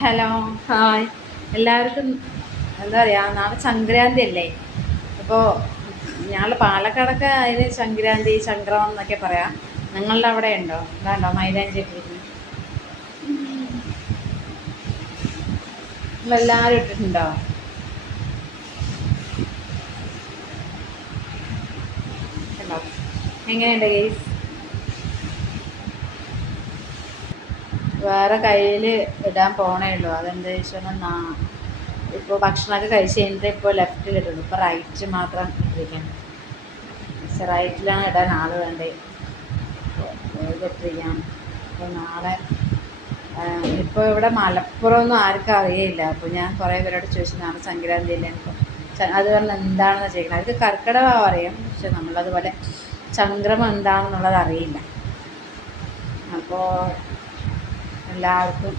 Hello. Hi. എല്ലാവർക്കും എന്താ പറയുക നാളെ സംക്രാന്തി അല്ലേ? അപ്പോൾ ഞങ്ങൾ പാലക്കാടൊക്കെ അതിന് സംക്രാന്തി സംക്രമം എന്നൊക്കെ പറയാം. നിങ്ങളുടെ അവിടെ ഉണ്ടോ? ഇതാണ്ടോ മൈലാഞ്ചേരി നിങ്ങളെല്ലാവരും ഇട്ടിട്ടുണ്ടോ? എങ്ങനെയുണ്ട് ഗെയ്സ്? വേറെ കയ്യിൽ ഇടാൻ പോണേ ഉള്ളൂ. അതെന്താ ചോദിച്ചാൽ ഇപ്പോൾ ഭക്ഷണമൊക്കെ കഴിച്ച് കഴിഞ്ഞിട്ട് ഇപ്പോൾ ലെഫ്റ്റിൽ ഇടുള്ളൂ. ഇപ്പോൾ റൈറ്റ് മാത്രം ഇട്ടിരിക്കണം. പക്ഷെ റൈറ്റിലാണ് ഇടാൻ ആൾ വേണ്ടേ. ഇട്ടിരിക്കാം അപ്പോൾ നാളെ ഇപ്പോൾ ഇവിടെ മലപ്പുറം ഒന്നും ആർക്കും അറിയില്ല അപ്പോൾ ഞാൻ കുറേ പേരോട് ചോദിച്ചു നാളെ സംക്രാന്തി അല്ലേ? അപ്പോൾ അത് പറഞ്ഞാൽ എന്താണെന്ന് ചോദിക്കണം. അവർക്ക് കർക്കിടകം അറിയാം. പക്ഷെ നമ്മളതുപോലെ സംക്രമം എന്താണെന്നുള്ളത് അറിയില്ല. അപ്പോൾ എല്ലാവർക്കും